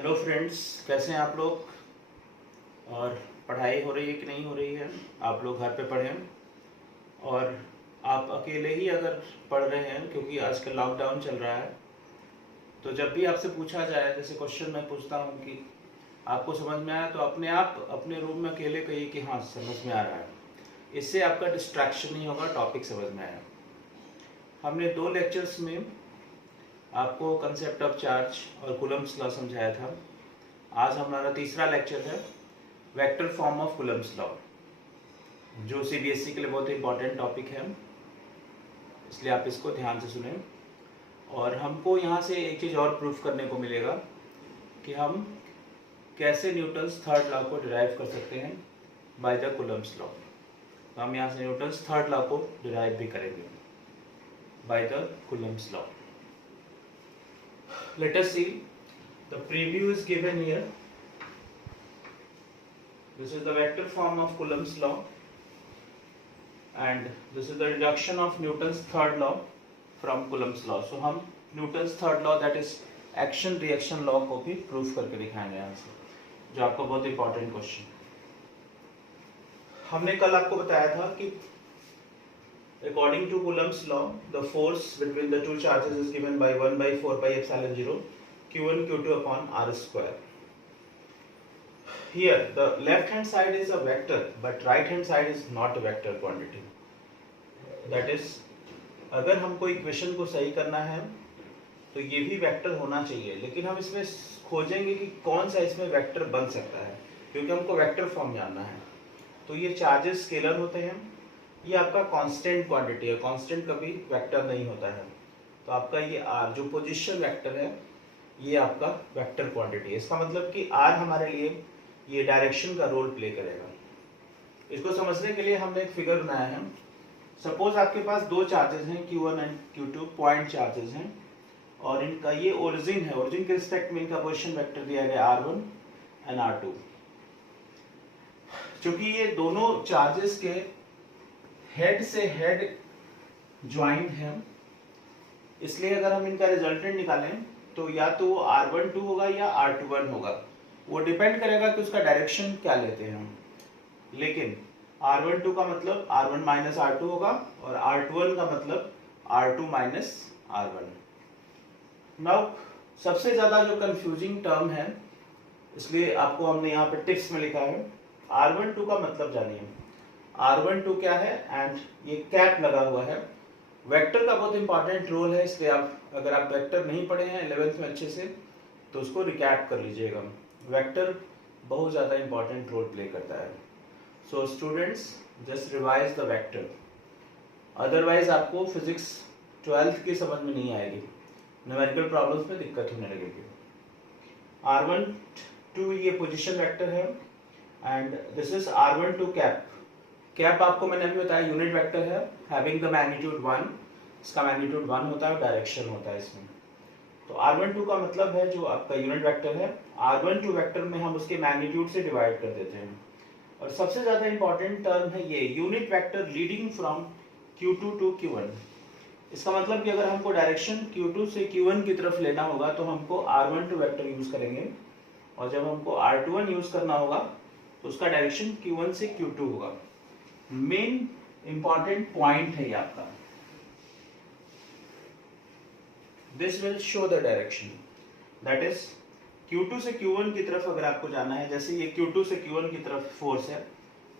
Hello friends, कैसे हैं आप लोग। और पढ़ाई हो रही है कि नहीं हो रही है। आप लोग घर पे पढ़ें और आप अकेले ही अगर पढ़ रहे हैं, क्योंकि आजकल लॉकडाउन चल रहा है। तो जब भी आपसे पूछा जाए, जैसे क्वेश्चन मैं पूछता हूँ कि आपको समझ में आया, तो अपने आप अपने रूम में अकेले कहिए कि हाँ समझ में आ रहा है। इससे आपका डिस्ट्रैक्शन नहीं होगा, टॉपिक समझ में आया। हमने 2 लेक्चर्स में आपको कंसेप्ट ऑफ चार्ज और कूलम्ब्स लॉ समझाया था। आज हमारा तीसरा लेक्चर है vector form of Coulomb's law, जो सीबीएसई के लिए बहुत ही इंपॉर्टेंट टॉपिक है, इसलिए आप इसको ध्यान से सुनें। और हमको यहाँ से एक चीज़ और प्रूफ करने को मिलेगा कि हम कैसे न्यूटन्स थर्ड लॉ को डिराइव कर सकते हैं बाय द कूलम्ब्स लॉ। तो हम यहाँ से न्यूटन्स थर्ड लॉ को डिराइव भी करेंगे by the Coulomb's law. Let us see the preview is given here. This is the vector form of Coulomb's law, and this is the deduction of Newton's third law from Coulomb's law. So हम Newton's third law, that is action reaction law, को भी proof करके दिखाएंगे यहाँ से, जो आपका बहुत इंपॉर्टेंट क्वेश्चन। हमने कल आपको बताया था कि according to Coulomb's law, the force between the two charges is given by 1/4πε0 q1 q2 upon r square. Here the left hand side is a vector, but right hand side is not a vector quantity. That is, अगर हमको equation को सही करना है तो ये भी vector होना चाहिए, लेकिन हम इसमें खोजेंगे कि कौन सा इसमें वेक्टर बन सकता है, क्योंकि हमको वेक्टर फॉर्म जानना है। तो ये चार्जेस स्केलर होते हैं, ये आपका कांस्टेंट क्वांटिटी है, कांस्टेंट कभी वेक्टर नहीं होता है। तो आपका ये r जो पोजीशन वेक्टर है, ये आपका वेक्टर क्वांटिटी है। इसका मतलब कि r हमारे लिए ये डायरेक्शन का रोल प्ले करेगा। इसको समझने के लिए हमने एक फिगर बनाया है। सपोज आपके पास 2 चार्जेस हैं, Q1 and Q2, point charges हैं, और इनका ये ओरिजिन है। ओरिजिन के रिस्पेक्ट में इनका पोजीशन वेक्टर दिया गया R1 एंड R2। क्योंकि ये दोनों चार्जेस के हेड से हेड ज्वाइंट हैं, इसलिए अगर हम इनका रिजल्टेंट निकालें तो या तो वो R12 होगा या R21 होगा। वो डिपेंड करेगा कि उसका डायरेक्शन क्या लेते हैं हम। लेकिन R12 का मतलब R1 माइनस R2 होगा, और R21 का मतलब R2 माइनस R1। नाउ सबसे ज्यादा जो कंफ्यूजिंग टर्म है, इसलिए आपको हमने यहाँ पे टिप्स में लिखा है। R12 का मतलब जानिए। R12 क्या है, एंड ये कैप लगा हुआ है। वेक्टर का बहुत इंपॉर्टेंट रोल है, इसलिए आप अगर आप वेक्टर नहीं पढ़े हैं 11th में अच्छे से, तो उसको रिकैप कर लीजिएगा। वेक्टर बहुत ज़्यादा इंपॉर्टेंट रोल प्ले करता है। So students, just revise the vector, otherwise आपको फिजिक्स 12th की समझ में नहीं आएगी, न्यूमेरिकल प्रॉब्लम्स में दिक्कत होने लगेगी। R12 ये पोजीशन वेक्टर है, and this is R12 cap. Cap आपको मैंने अभी बताया यूनिट वेक्टर है, हैविंग द मैग्नीट्यूड 1। इसका मैग्नीट्यूड 1 होता है, डायरेक्शन होता है इसमें। तो R12 का मतलब है जो आपका यूनिट वेक्टर है, R12 वेक्टर में हम उसके मैग्नीट्यूड से डिवाइड कर देते हैं। और सबसे ज्यादा इंपॉर्टेंट टर्म है ये unit vector leading from Q2 to Q1। इसका मतलब कि अगर हमको डायरेक्शन Q2 से Q1 की तरफ लेना होगा तो हमको R12 वेक्टर यूज करेंगे, और जब हमको R21 यूज करना होगा तो उसका डायरेक्शन Q1 से Q2 होगा। मेन इंपॉर्टेंट पॉइंट है ये आपका। This will show the direction, that is Q2 से Q1 की तरफ अगर आपको जाना है, जैसे ये Q2 से Q1 की तरफ फोर्स है,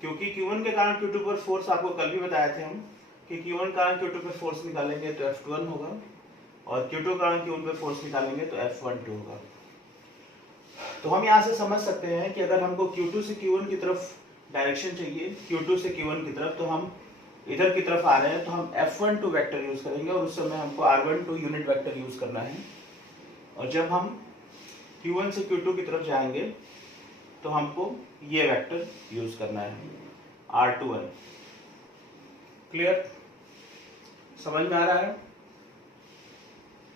क्योंकि Q1 के कारण Q2 पर फोर्स आपको कल भी बताए थे हम कि Q1 के कारण Q2 पर फोर्स निकालेंगे तो F1 होगा, और Q2 के कारण Q1 पर फोर्स निकालेंगे तो F12 होगा। तो हम यहाँ से समझ सकते हैं कि अगर हमको Q2 से Q1 की तरफ डायरेक्शन चाहिए, Q2 से Q1 की तरफ, तो हम इधर की तरफ आ रहे हैं तो हम F12 वेक्टर यूज करेंगे, और उस समय हमको R12 यूनिट वेक्टर यूज करना है। और जब हम Q1 से Q2 की तरफ जाएंगे तो हमको ये वेक्टर यूज करना है, R21। क्लियर, समझ में आ रहा है?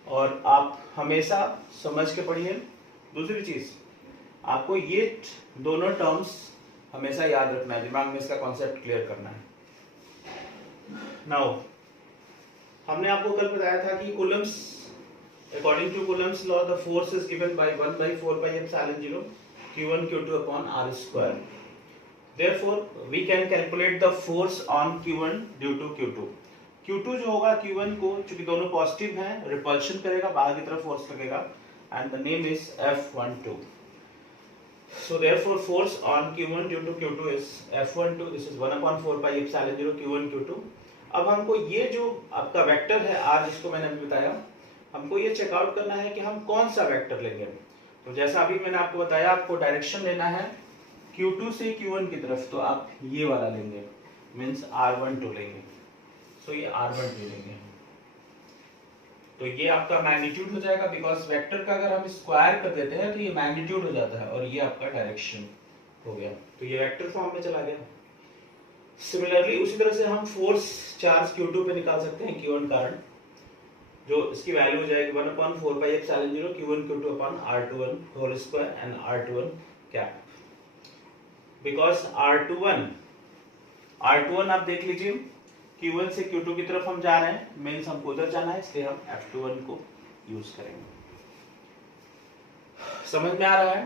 और आप हमेशा समझ के पढ़िए। दूसरी चीज, आपको ये दोनों टर्म्स हमेशा याद रखना है, दिमाग में इसका कॉन्सेप्ट क्लियर करना है। नाउ हमने आपको कल बताया था कि Coulomb's According to Coulomb's law, the force is given by 1 by 4 pi epsilon 0 q1 q2 upon r square. Therefore, we can calculate the force on q1 due to q2. q2 जो होगा q1 को, चूंकि दोनों positive हैं, repulsion करेगा, बाहर की तरफ फोर्स लगेगा, and the name is F12. So therefore, force on q1 due to q2 is F12. This is 1 upon 4 pi epsilon 0 q1 q2. अब हमको ये जो आपका वेक्टर है r, जिसको मैंने अभी बताया, हमको ये चेकआउट करना है कि हम कौन सा वेक्टर लेंगे। तो जैसा अभी मैंने आपको बताया, आपको डायरेक्शन लेना है q2 से q1 की तरफ, तो आप ये वाला लेंगे, मीन्स r12 लेंगे। सो ये r12 लेंगे, तो ये आपका मैग्नीट्यूड हो जाएगा, बिकॉज वेक्टर का अगर हम स्क्वायर कर देते हैं तो ये मैग्नीट्यूड हो जाता है, और ये आपका डायरेक्शन हो गया, तो ये वेक्टर फॉर्म में चला गया। सिमिलरली उसी तरह से हम फोर्स चार्ज q2 पे निकाल सकते हैं, q1 कारण, जो इसकी वैल्यू हो जाएगी 1 upon 4 pi epsilon 0 q1 q2 upon r21 whole square and r21 cap. Because r21 आप देख लीजिए, q1 से q2 की तरफ हम जा रहे हैं, मीन्स हमको उधर जाना है, इसलिए हम f21 को यूज करेंगे। समझ में आ रहा है?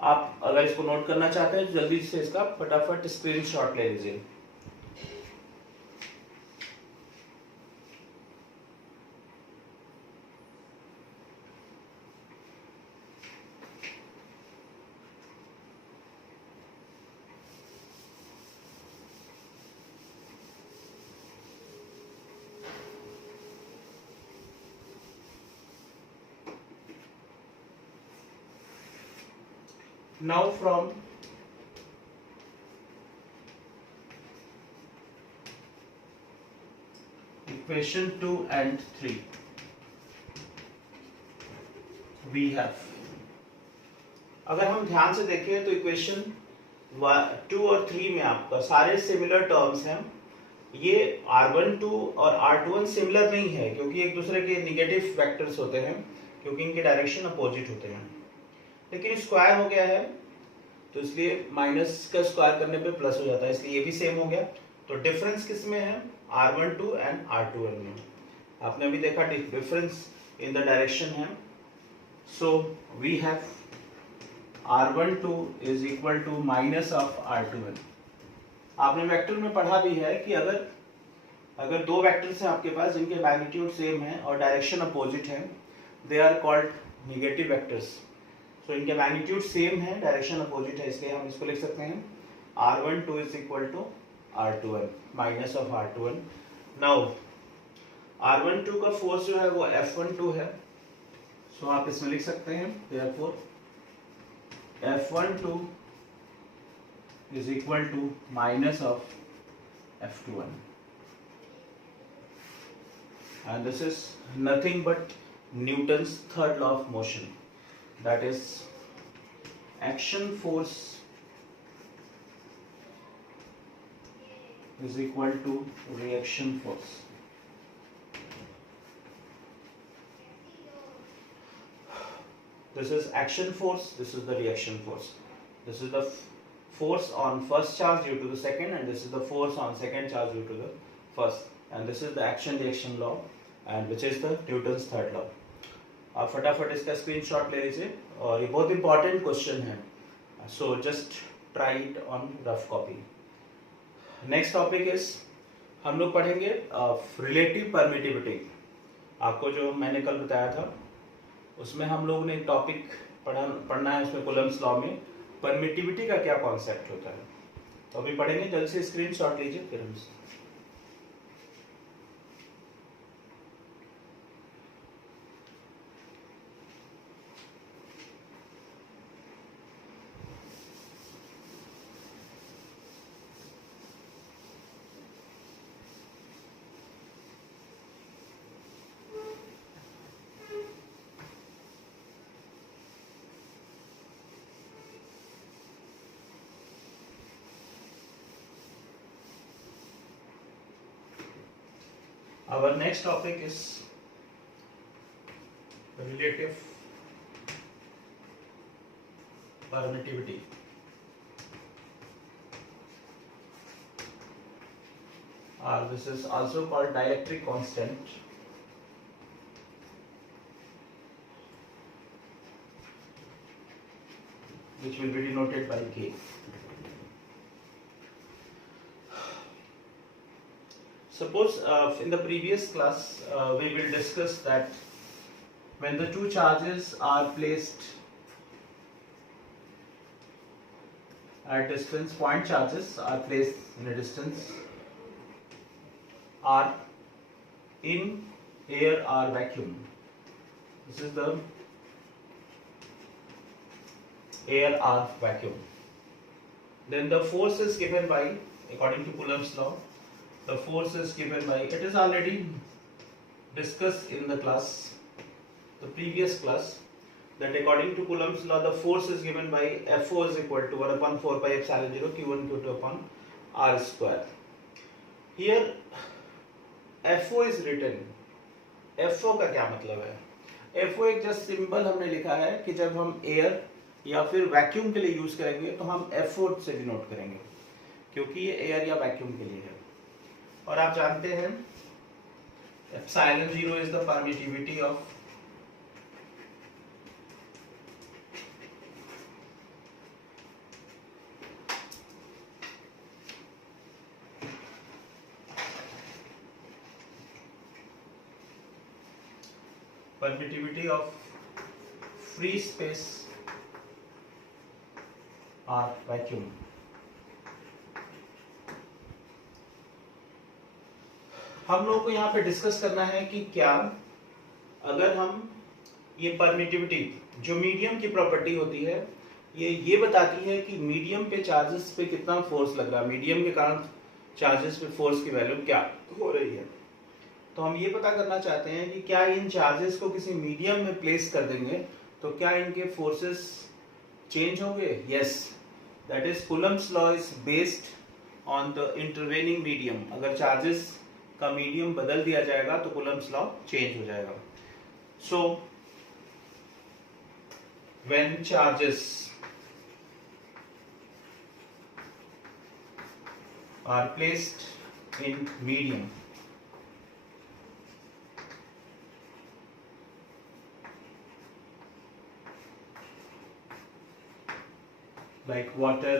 आप अगर इसको नोट करना चाहते हैं, जल्दी से इसका फटाफट स्क्रीनशॉट ले लीजिए। Now from equation 2 and 3 we have, अगर हम ध्यान से देखें तो इक्वेशन 2 और 3 में आपका सारे सिमिलर टर्म्स हैं। ये r12 और r21 सिमिलर नहीं है, क्योंकि एक दूसरे के निगेटिव वेक्टर्स होते हैं, क्योंकि इनके डायरेक्शन अपोजिट होते हैं, लेकिन स्क्वायर हो गया है, तो इसलिए माइनस का स्क्वायर करने पे प्लस हो जाता है, इसलिए ये भी सेम हो गया। तो डिफरेंस किस में है? r12 एंड r21 में। आपने अभी देखा डिफरेंस इन द डायरेक्शन है। So we have r12 is equal to minus of r21। आपने वेक्टर में पढ़ा भी है कि अगर दो वेक्टर्स हैं आपके पास जिनके मैग्नीट्यूड सेम है और डायरेक्शन अपोजिट है, they are called negative vectors. तो इनके मैग्नीट्यूड सेम है, डायरेक्शन अपोजिट है, इसलिए हम इसको लिख सकते हैं r12 is equal to r21 minus of r21। Now r12 का फोर्स जो है वो F12 है, सो आप इसमें लिख सकते हैं therefore F12 is equal to minus of F21, and this is nothing but Newton's third law of motion, that is action force is equal to reaction force. This is action force, this is the reaction force. This is the force on first charge due to the second, and this is the force on second charge due to the first, and this is the action reaction law, and which is the Newton's third law. आप फटाफट इसका screenshot ले लीजिए, और ये बहुत important question है, so just try it on rough copy. Next topic is, हम लोग पढ़ेंगे रिलेटिव परमिटिविटी। आपको जो मैंने कल बताया था उसमें हम लोगों ने एक टॉपिक पढ़ना है, उसमें कूलम्ब्स लॉ में परमिटिविटी का क्या कॉन्सेप्ट होता है, तो अभी पढ़ेंगे। जल्द से स्क्रीनशॉट लीजिए फिर हम। Our next topic is relative permittivity. This is also called dielectric constant. which will be denoted by K. Suppose in the previous class we will discuss that when the two charges are placed at distance, point charges are placed in a distance r in air or vacuum. This is the air or vacuum. Then the force is given by, according to Coulomb's law, the force is given by, it is already discussed in the class, the previous class, that according to Coulomb's law the force is given by Fo is equal to 1 upon 4 pi epsilon 0 Q1 Q2 upon R square. Here Fo is written. Fo का क्या मतलब है? Fo एक just symbol हमने लिखा है कि जब हम एयर या फिर वैक्यूम के लिए यूज करेंगे तो हम Fo से डिनोट करेंगे, क्योंकि ये एयर या वैक्यूम के लिए है। और आप जानते हैं epsilon 0 is the permittivity of free space or vacuum. हम लोग को यहाँ पे डिस्कस करना है कि क्या अगर हम ये परमिटिविटी जो मीडियम की प्रॉपर्टी होती है ये बताती है कि मीडियम पे चार्जेस पे कितना फोर्स लग रहा है, मीडियम के कारण चार्जेस पे फोर्स की वैल्यू क्या हो रही है। तो हम ये पता करना चाहते हैं कि क्या इन चार्जेस को किसी मीडियम में प्लेस कर देंगे तो क्या इनके फोर्सेस चेंज होंगे? Yes, that is Coulomb's law is based on the intervening medium. अगर चार्जेस का मीडियम बदल दिया जाएगा तो कूलम्स लॉ चेंज हो जाएगा। So when charges are placed in medium, like water,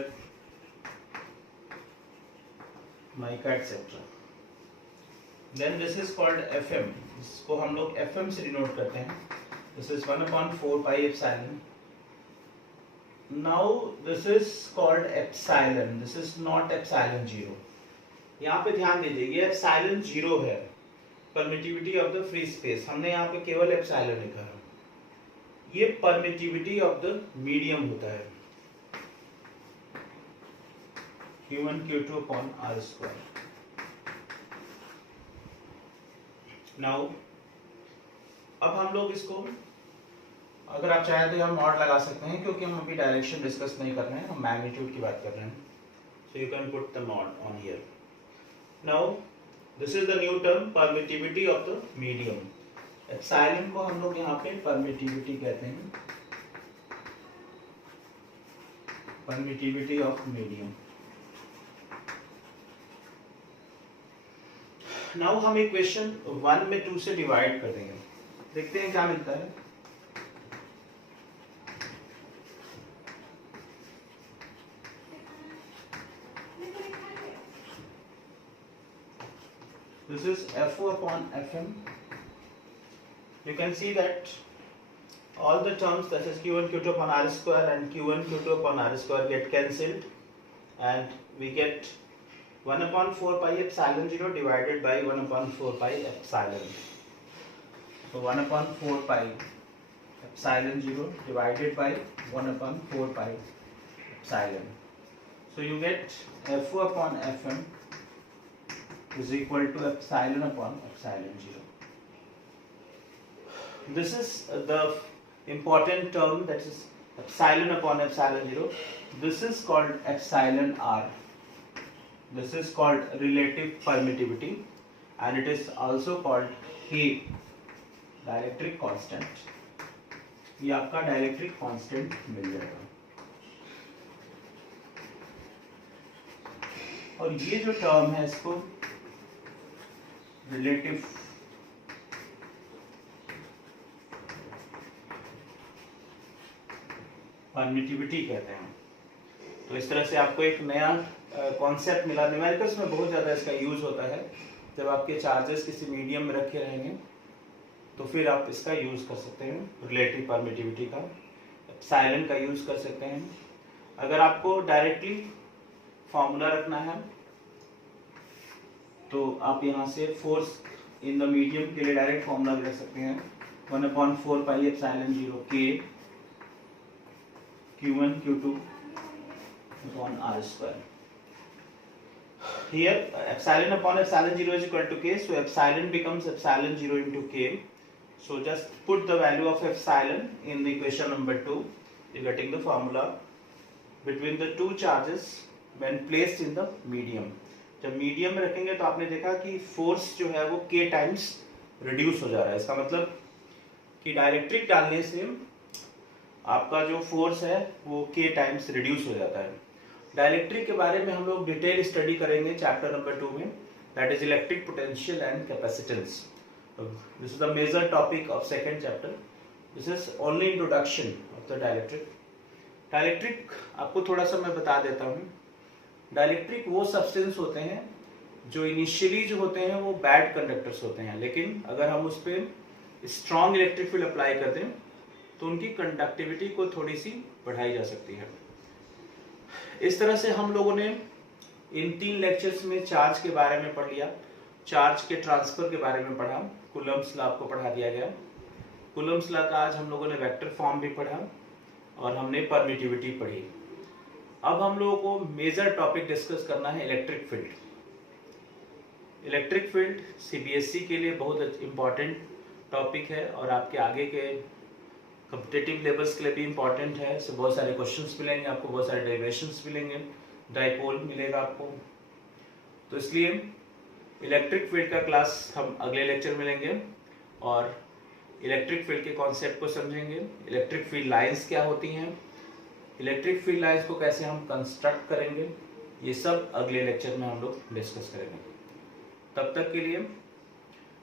mica etc. Then this is called Fm. इसको हम लोग Fm से डिनोट करते हैं. This is 1 upon 4 pi epsilon. Now this is called epsilon. This is not epsilon 0. यहाँ पे ध्यान दीजिए, ये epsilon 0 है, permittivity of the free space. हमने यहाँ पे केवल epsilon लिखा है. ये permittivity of the medium होता है. Q1 Q2 upon R square. Now अब हम लोग इसको, अगर आप चाहें तो हम मॉड लगा सकते हैं, क्योंकि हम अभी डायरेक्शन डिस्कस नहीं कर रहे हैं, हम मैग्नीट्यूड की बात कर रहे हैं. So you can put the mod on here. Now this is the new term, permittivity of the medium. Epsilon को हम लोग यहाँ पे permittivity कहते हैं, permittivity of medium. नाउ हम इक्वेशन 1 में 2 से डिवाइड कर देंगे, देखते हैं क्या मिलता है. This is Fo upon Fm. You can see that all the terms, that is Q1 Q2 upon R square and Q1 Q2 upon R square, get cancelled, and we get 1 upon 4 pi epsilon 0 divided by 1 upon 4 pi epsilon. So 1 upon 4 pi epsilon 0 divided by 1 upon 4 pi epsilon. So you get Fo upon Fm is equal to epsilon upon epsilon 0. This is the important term, that is epsilon upon epsilon 0. This is called epsilon r. This is called relative permittivity, and it is also called K, dielectric constant. ये आपका dielectric constant मिल जाएगा. और ये जो term है इसको relative permittivity कहते हैं। तो इस तरह से आपको एक नया कॉन्सेप्ट मिला। न्यूमेरिकल्स में बहुत ज़्यादा इसका यूज़ होता है। जब आपके चार्जेस किसी मीडियम में रखे रहेंगे तो फिर आप इसका यूज़ कर सकते हैं, रिलेटिव परमिटिविटी का, एप्सिलॉन का यूज़ कर सकते हैं। अगर आपको डायरेक्टली फॉर्मूला रखना है तो आप यहाँ से फोर्स इन द मीडियम के लिए डायरेक्ट फॉर्मूला भी रख सकते हैं, 1/4 pi epsilon 0 K Q1 Q2 upon R square. Here epsilon upon epsilon 0 is equal to K, so epsilon becomes epsilon 0 into K. So just put the value of epsilon in the equation number 2. You're getting the formula between the two charges when placed in the medium. जब medium में रखेंगे तो आपने देखा कि force जो है वो K टाइम्स रिड्यूस हो जा रहा है। इसका मतलब कि डाइलेक्ट्रिक डालने से आपका जो फोर्स है वो K टाइम्स रिड्यूस हो जाता है। डाइलेक्ट्रिक के बारे में हम लोग डिटेल स्टडी करेंगे चैप्टर नंबर 2 में, that is electric potential and capacitance. This is the major topic of second chapter. This is only introduction of the dielectric. Dielectric आपको थोड़ा सा मैं बता देता हूँ। डाइलेक्ट्रिक वो सब्सटेंस होते हैं जो इनिशियली जो होते हैं वो बैड कंडक्टर्स होते हैं, लेकिन अगर हम उस पर स्ट्रॉन्ग इलेक्ट्रिक फील्ड अप्लाई करते हैं तो उनकी कंडक्टिविटी को थोड़ी सी बढ़ाई जा सकती है। इस तरह से हम लोगों ने इन 3 लेक्चर्स में चार्ज के बारे में पढ़ लिया, चार्ज के ट्रांसफर के बारे में पढ़ा, कूलम्ब्स लॉ आपको पढ़ा दिया गया। कूलम्ब्स लॉ का आज हम लोगों ने वेक्टर फॉर्म भी पढ़ा और हमने परमिटिविटी पढ़ी। अब हम लोगों को मेजर टॉपिक डिस्कस करना है electric field. Electric field CBSE के लिए बहुत इम्पॉर्टेंट टॉपिक है और आपके आगे के कॉम्पिटिटिव लेवल्स के लिए भी इम्पॉर्टेंट है। इससे बहुत सारे क्वेश्चंस मिलेंगे आपको, बहुत सारे डेरिवेशंस मिलेंगे, डाइपोल मिलेगा आपको। तो इसलिए इलेक्ट्रिक फील्ड का क्लास हम अगले लेक्चर में लेंगे और इलेक्ट्रिक फील्ड के कॉन्सेप्ट को समझेंगे। इलेक्ट्रिक फील्ड लाइंस क्या होती हैं, इलेक्ट्रिक फील्ड लाइंस को कैसे हम कंस्ट्रक्ट करेंगे, ये सब अगले लेक्चर में हम लोग डिस्कस करेंगे। तब तक के लिए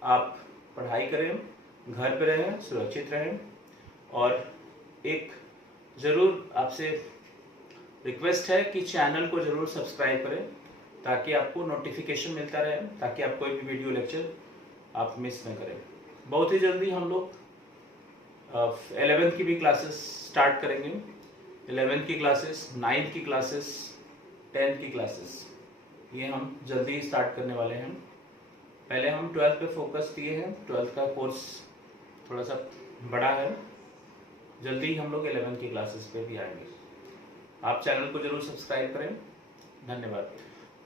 आप पढ़ाई करें, घर पे रहें, सुरक्षित रहें और एक ज़रूर आपसे रिक्वेस्ट है कि चैनल को ज़रूर सब्सक्राइब करें ताकि आपको नोटिफिकेशन मिलता रहे, ताकि आप कोई भी वीडियो लेक्चर आप मिस न करें। बहुत ही जल्दी हम लोग 11th की भी क्लासेस स्टार्ट करेंगे। 11th की क्लासेस, 9th की क्लासेस, 10th की क्लासेस, ये हम जल्दी स्टार्ट करने वाले हैं। पहले हम 12th पे फोकस दिए हैं, 12th का कोर्स थोड़ा सा बड़ा है, जल्दी हम लोग 11th की क्लासेस पे भी आएंगे। आप चैनल को जरूर सब्सक्राइब करें। धन्यवाद।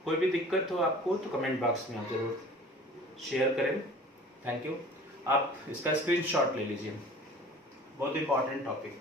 कोई भी दिक्कत हो आपको तो कमेंट बॉक्स में आप जरूर शेयर करें। Thank you. आप इसका स्क्रीनशॉट ले लीजिए, बहुत इंपॉर्टेंट टॉपिक।